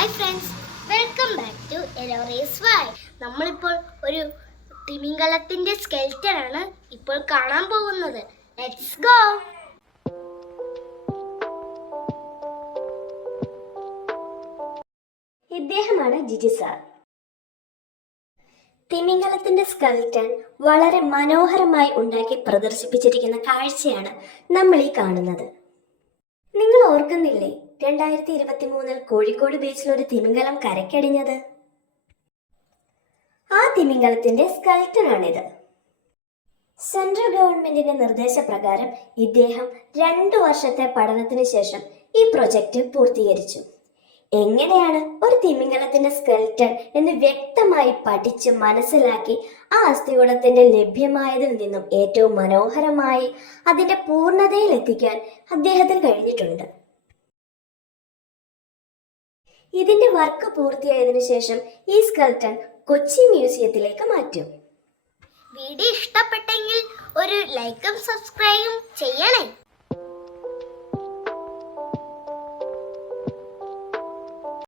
Hi friends, welcome back to എലോറീസ് വൈ. നമ്മളിപ്പോൾ ഒരു തിമിംഗലത്തിന്റെ സ്കെൽറ്റൻ ആണ് ഇപ്പോൾ കാണാൻ പോകുന്നത്. Let's go. ഇദ്ദേഹമാണ് ജിജി സാർ. തിമിംഗലത്തിന്റെ സ്കെൽറ്റൻ വളരെ മനോഹരമായി ഉണ്ടാക്കി പ്രദർശിപ്പിച്ചിരിക്കുന്ന കാഴ്ചയാണ് നമ്മൾ ഈ കാണുന്നത്. നിങ്ങൾ ഓർക്കുന്നില്ലേ 2023 കോഴിക്കോട് ബീച്ചിൽ ഒരു തിമിംഗലം കരക്കടിഞ്ഞത്? ആ തിമിംഗലത്തിന്റെ സ്കെൽറ്റനാണിത്. സെൻട്രൽ ഗവൺമെന്റിന്റെ നിർദ്ദേശപ്രകാരം ഇദ്ദേഹം 2 വർഷത്തെ പഠനത്തിന് ശേഷം ഈ പ്രൊജക്റ്റ് പൂർത്തീകരിച്ചു. എങ്ങനെയാണ് ഒരു തിമിംഗലത്തിന്റെ സ്കെൽറ്റൻ എന്ന് വ്യക്തമായി പഠിച്ച് മനസ്സിലാക്കി ആ അസ്ഥികൂടത്തിന്റെ ലഭ്യമായതിൽ നിന്നും ഏറ്റവും മനോഹരമായി അതിന്റെ പൂർണ്ണതയിൽ എത്തിക്കാൻ അദ്ദേഹത്തിന് കഴിഞ്ഞിട്ടുണ്ട്. ഇതിന്റെ വർക്ക് പൂർത്തിയായതിനു ശേഷം ഈ സ്കെൽറ്റൻ കൊച്ചി മ്യൂസിയത്തിലേക്ക് മാറ്റും. വീഡിയോ ഇഷ്ടപ്പെട്ടെങ്കിൽ ഒരു ലൈക്കും സബ്സ്ക്രൈബും ചെയ്യണേ.